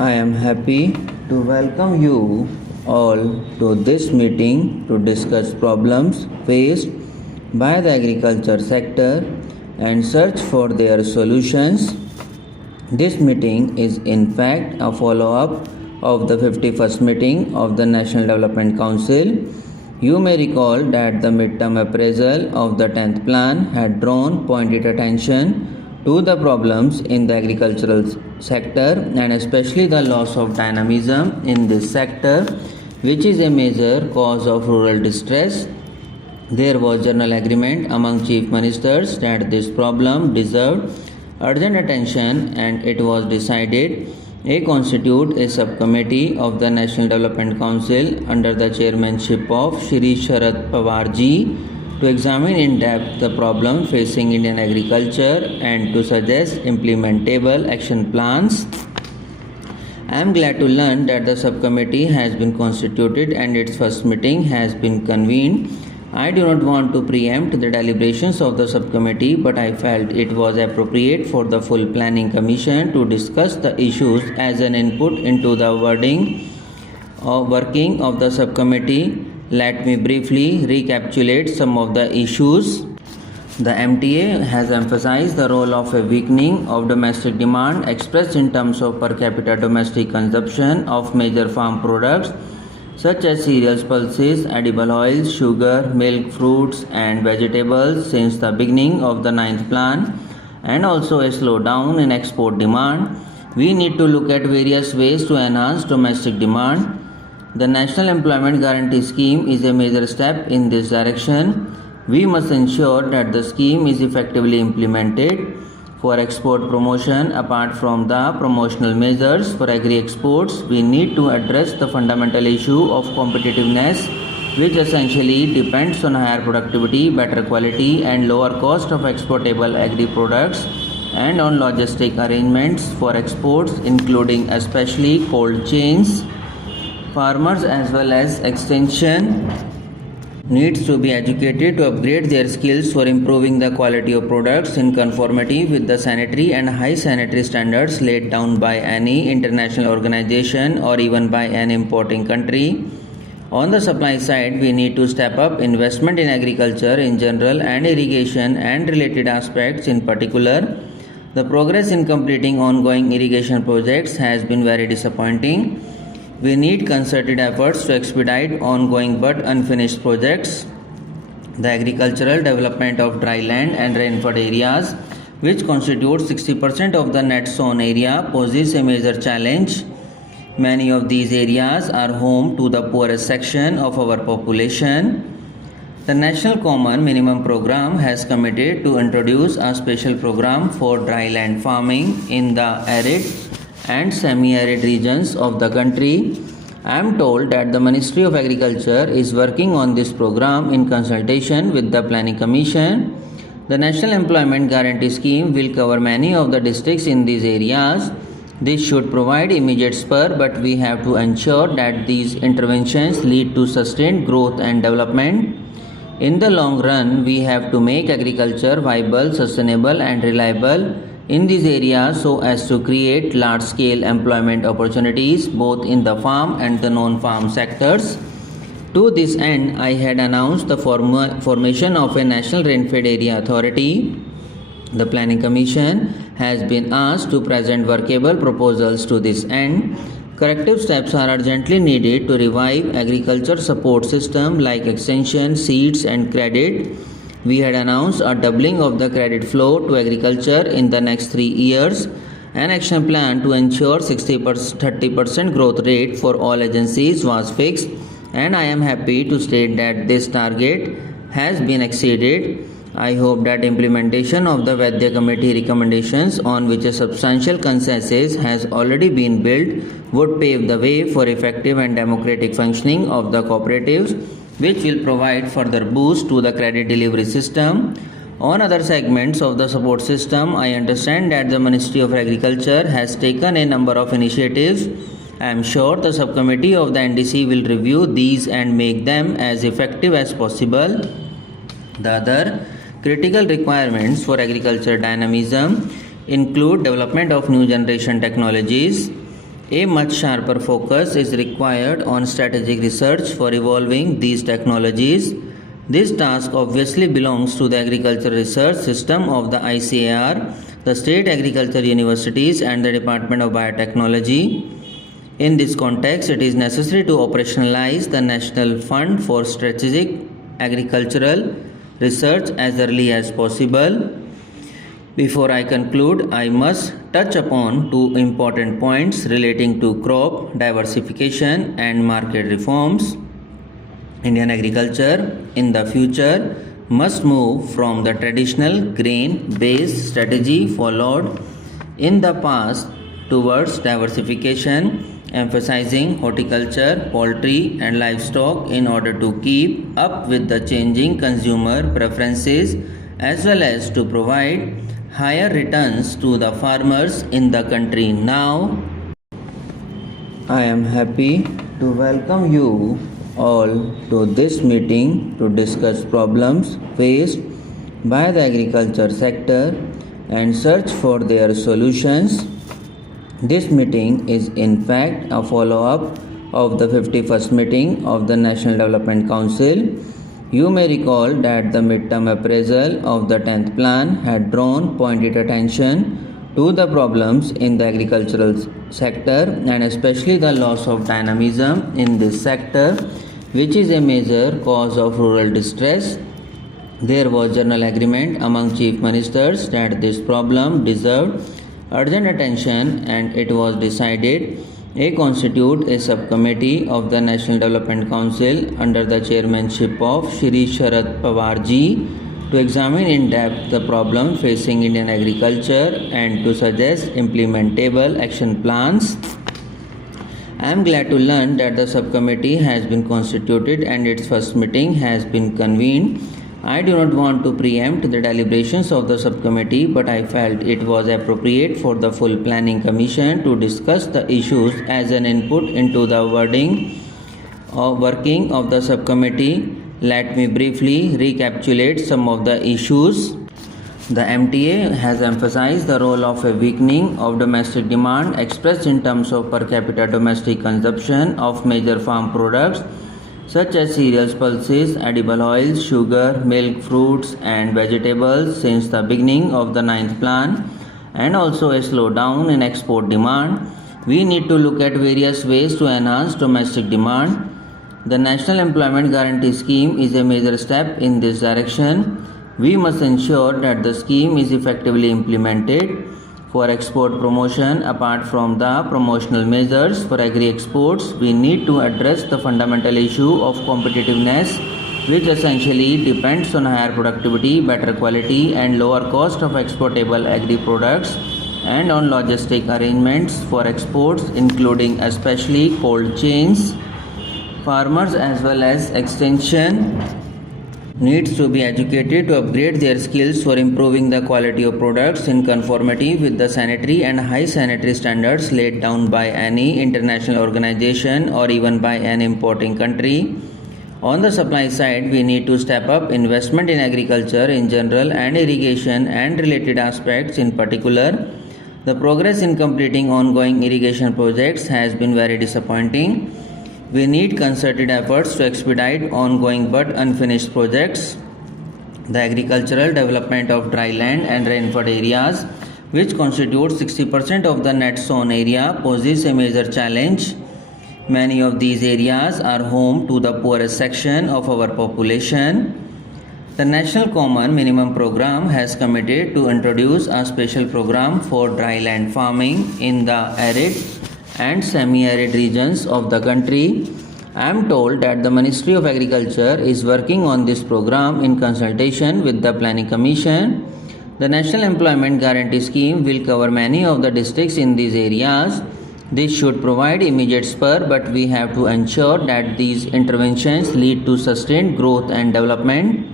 I am happy to welcome you all to this meeting to discuss problems faced by the agriculture sector and search for their solutions. This meeting is in fact a follow-up of the 51st meeting of the National Development Council. You may recall that the midterm appraisal of the 10th plan had drawn pointed attention to the problems in the agricultural sector and especially the loss of dynamism in this sector, which is a major cause of rural distress. There was general agreement among chief ministers that this problem deserved urgent attention, and it was decided to constitute a subcommittee of the National Development Council under the chairmanship of Shri Sharad Pawar ji to examine in depth the problem facing Indian agriculture and to suggest implementable action plans. I am glad to learn that the subcommittee has been constituted and its first meeting has been convened. I do not want to preempt the deliberations of the subcommittee, but I felt it was appropriate for the full planning commission to discuss the issues as an input into the working of the subcommittee. Let me briefly recapitulate some of the issues. The MTA has emphasized the role of a weakening of domestic demand expressed in terms of per capita domestic consumption of major farm products such as cereals, pulses, edible oils, sugar, milk, fruits and vegetables since the beginning of the 9th plan, and also a slowdown in export demand. We need to look at various ways to enhance domestic demand. The National Employment Guarantee Scheme is a major step in this direction. We must ensure that the scheme is effectively implemented. For export promotion, apart from the promotional measures for agri-exports, we need to address the fundamental issue of competitiveness, which essentially depends on higher productivity, better quality and lower cost of exportable agri-products and on logistic arrangements for exports, including especially cold chains. Farmers as well as extension needs to be educated to upgrade their skills for improving the quality of products in conformity with the sanitary and high sanitary standards laid down by any international organization or even by an importing country. On the supply side, we need to step up investment in agriculture in general and irrigation and related aspects in particular. The progress in completing ongoing irrigation projects has been very disappointing. We need concerted efforts to expedite ongoing but unfinished projects. The agricultural development of dry land and rainfed areas, which constitute 60% of the net sown area, poses a major challenge. Many of these areas are home to the poorest section of our population. The National Common Minimum Program has committed to introduce a special program for dry land farming in the arid and semi-arid regions of the country. I am told that the Ministry of Agriculture is working on this program in consultation with the Planning Commission. The National Employment Guarantee Scheme will cover many of the districts in these areas. This should provide immediate spur, but we have to ensure that these interventions lead to sustained growth and development. In the long run, we have to make agriculture viable, sustainable and reliable in these areas so as to create large-scale employment opportunities both in the farm and the non-farm sectors. To this end, I had announced the formation of a National Rainfed Area Authority. The Planning Commission has been asked to present workable proposals to this end. Corrective steps are urgently needed to revive agriculture support system like extension, seeds and credit. We had announced a doubling of the credit flow to agriculture in the next 3 years. An action plan to ensure 30% growth rate for all agencies was fixed, and I am happy to state that this target has been exceeded. I hope that implementation of the Vaidya Committee recommendations, on which a substantial consensus has already been built, would pave the way for effective and democratic functioning of the cooperatives, which will provide further boost to the credit delivery system. On other segments of the support system, I understand that the Ministry of Agriculture has taken a number of initiatives. I am sure the subcommittee of the NDC will review these and make them as effective as possible. The other critical requirements for agriculture dynamism include development of new generation technologies, A much sharper focus is required on strategic research for evolving these technologies. This task obviously belongs to the agriculture research system of the ICAR, the state agriculture universities, and the Department of Biotechnology. In this context, it is necessary to operationalize the National Fund for Strategic Agricultural Research as early as possible. Before I conclude, I must touch upon two important points relating to crop diversification and market reforms. Indian agriculture in the future must move from the traditional grain-based strategy followed in the past towards diversification, emphasizing horticulture, poultry, and livestock in order to keep up with the changing consumer preferences as well as to provide higher returns to the farmers in the country. Now, I am happy to welcome you all to this meeting to discuss problems faced by the agriculture sector and search for their solutions. This meeting is in fact a follow-up of the 51st meeting of the National Development Council. You may recall that the midterm appraisal of the 10th plan had drawn pointed attention to the problems in the agricultural sector and especially the loss of dynamism in this sector, which is a major cause of rural distress. There was general agreement among chief ministers that this problem deserved urgent attention, and it was decided to constitute a subcommittee of the National Development Council under the chairmanship of Shri Sharad Pawar ji to examine in depth the problem facing Indian agriculture and to suggest implementable action plans. I am glad to learn that the subcommittee has been constituted and its first meeting has been convened. I do not want to preempt the deliberations of the subcommittee, but I felt it was appropriate for the full planning commission to discuss the issues as an input into the working of the subcommittee. Let me briefly recapitulate some of the issues. The MTA has emphasized the role of a weakening of domestic demand expressed in terms of per capita domestic consumption of major farm products such as cereals, pulses, edible oils, sugar, milk, fruits and vegetables since the beginning of the 9th plan, and also a slowdown in export demand. We need to look at various ways to enhance domestic demand. The National Employment Guarantee Scheme is a major step in this direction. We must ensure that the scheme is effectively implemented. For export promotion, apart from the promotional measures for agri-exports, we need to address the fundamental issue of competitiveness, which essentially depends on higher productivity, better quality and lower cost of exportable agri-products and on logistic arrangements for exports, including especially cold chains. Farmers as well as extension needs to be educated to upgrade their skills for improving the quality of products in conformity with the sanitary and high sanitary standards laid down by any international organization or even by an importing country. On the supply side, we need to step up investment in agriculture in general and irrigation and related aspects in particular. The progress in completing ongoing irrigation projects has been very disappointing. We need concerted efforts to expedite ongoing but unfinished projects. The agricultural development of dry land and rainfed areas, which constitute 60% of the net sown area, poses a major challenge. Many of these areas are home to the poorest section of our population. The National Common Minimum Program has committed to introduce a special program for dry land farming in the arid and semi-arid regions of the country. I am told that the Ministry of Agriculture is working on this program in consultation with the Planning Commission. The National Employment Guarantee Scheme will cover many of the districts in these areas. This should provide immediate spur, but we have to ensure that these interventions lead to sustained growth and development.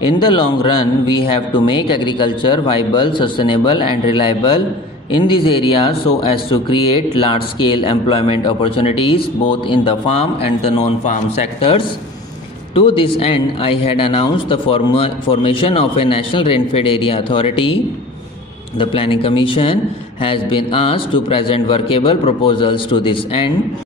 In the long run, we have to make agriculture viable, sustainable and reliable in these areas so as to create large-scale employment opportunities both in the farm and the non-farm sectors. To this end, I had announced the formation of a National Rainfed Area Authority. The Planning Commission has been asked to present workable proposals to this end.